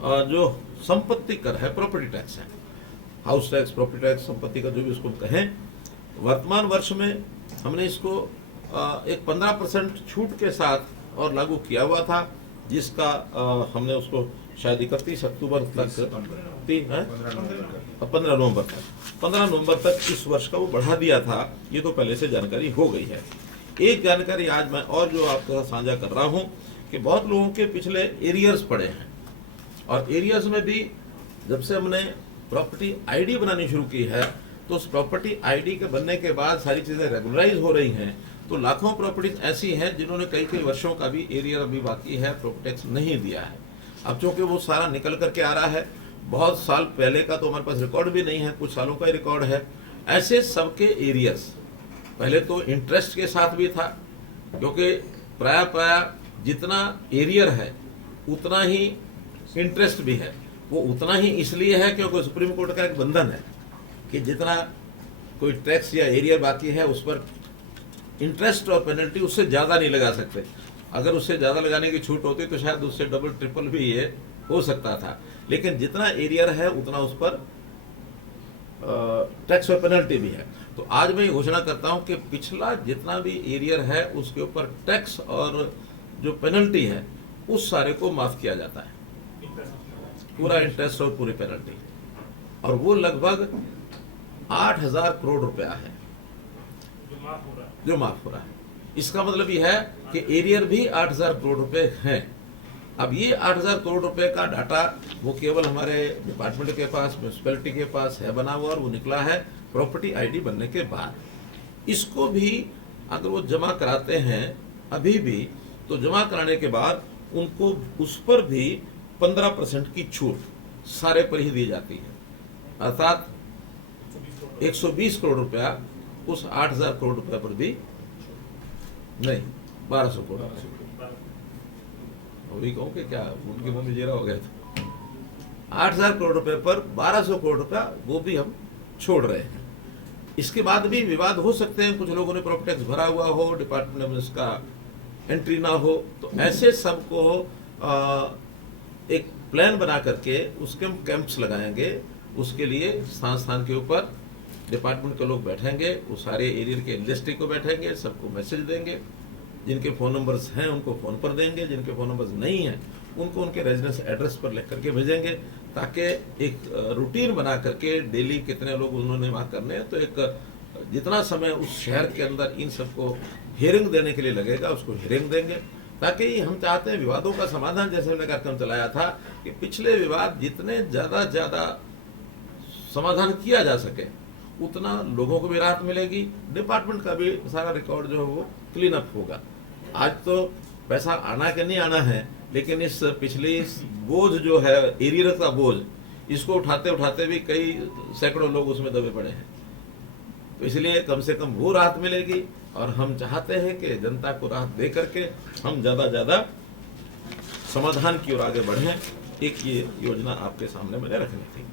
जो संपत्ति कर है, प्रॉपर्टी टैक्स है, हाउस टैक्स, प्रॉपर्टी टैक्स, संपत्ति का जो भी उसको कहें, वर्तमान वर्ष में हमने इसको एक 15% छूट के साथ और लागू किया हुआ था, जिसका हमने उसको शायद 31 अक्टूबर तक 15 नवंबर तक इस वर्ष का वो बढ़ा दिया था। ये तो पहले से जानकारी हो गई है। एक जानकारी आज मैं और जो आपके साथ साझा कर रहा हूं कि बहुत लोगों के पिछले एरियर्स पड़े हैं, और एरियर्स में भी जब से हमने प्रॉपर्टी आईडी बनानी शुरू की है, तो उस प्रॉपर्टी आईडी के बनने के बाद सारी चीजें रेगुलराइज हो रही हैं। तो लाखों प्रॉपर्टीज ऐसी हैं जिन्होंने कई वर्षों का भी एरियर अभी बाकी है, प्रॉपर्टी टैक्स नहीं दिया है। अब चूंकि वो सारा निकल करके आ रहा है, बहुत साल पहले का तो हमारे पास रिकॉर्ड भी नहीं है, कुछ सालों का ही रिकॉर्ड है। ऐसे सबके एरियर्स पहले तो इंटरेस्ट के साथ भी था, क्योंकि प्राय जितना एरियर है उतना ही इंटरेस्ट भी है। वो उतना ही इसलिए है क्योंकि सुप्रीम कोर्ट का एक बंधन है कि जितना कोई टैक्स या एरियर बाकी है उस पर इंटरेस्ट और पेनल्टी उससे ज्यादा नहीं लगा सकते। अगर उससे ज्यादा लगाने की छूट होती तो शायद उससे डबल ट्रिपल भी ये हो सकता था, लेकिन जितना एरियर है उतना उस पर टैक्स और पेनल्टी भी है। तो आज मैं ये घोषणा करता हूं कि पिछला जितना भी एरियर है उसके ऊपर टैक्स और जो पेनल्टी है उस सारे को माफ किया जाता है, पूरा इंटरेस्ट और पूरी पेनल्टी, और वो लगभग 8,000 करोड़ रुपया है जो माफ हो रहा है। इसका मतलब यह है कि एरियर भी 8,000 करोड़ रुपए हैं। अब ये 8,000 करोड़ रुपए का डाटा वो केवल हमारे डिपार्टमेंट के पास, म्यूनिसिपैलिटी के पास है बना हुआ, और वो निकला है प्रॉपर्टी आईडी बनने के बाद। इसको भी अगर वो जमा कराते हैं अभी भी, तो जमा कराने के बाद उनको उस पर भी 15% की छूट सारे पर ही दी जाती है, अर्थात 120 करोड़ रुपया उस 8,000 करोड़ रुपया पर भी नहीं, 1200 करोड़। वही कहूँ कि क्या उनके मुंह में जीरा हो गया था। 8,000 करोड़ रुपए पर 1200 करोड़ रुपया वो भी हम छोड़ रहे हैं। इसके बाद भी विवाद हो सकते हैं, कुछ लोगों ने प्रॉपर्टी टैक्स भरा हुआ हो, डिपार्टमेंट में इसका एंट्री ना हो, तो ऐसे सबको एक प्लान बना करके उसके हम कैंप्स लगाएंगे। उसके लिए स्थान के ऊपर डिपार्टमेंट के लोग बैठेंगे, वो सारे एरिया के इंडस्ट्री को बैठेंगे, सबको मैसेज देंगे, जिनके फ़ोन नंबर्स हैं उनको फ़ोन पर देंगे, जिनके फ़ोन नंबर्स नहीं हैं उनको उनके रेजिडेंस एड्रेस पर लिख करके भेजेंगे, ताकि एक रूटीन बना करके डेली कितने लोग उन्होंने वहाँ करने हैं, तो एक जितना समय उस शहर के अंदर इन सबको हियरिंग देने के लिए लगेगा उसको हियरिंग देंगे, ताकि हम चाहते हैं विवादों का समाधान, जैसे हमने कार्यक्रम चलाया था कि पिछले विवाद जितने ज़्यादा समाधान किया जा सके उतना लोगों को भी राहत मिलेगी, डिपार्टमेंट का भी सारा रिकॉर्ड जो है वो क्लीन अप होगा। आज तो पैसा आना के नहीं आना है, लेकिन इस पिछली बोझ जो है एरियर का बोझ, इसको उठाते उठाते भी कई सैकड़ों लोग उसमें दबे पड़े हैं। तो इसलिए कम से कम वो राहत मिलेगी, और हम चाहते हैं कि जनता को राहत दे करके हम ज्यादा समाधान की ओर आगे बढ़ें। एक ये योजना आपके सामने मैंने रखनी थी।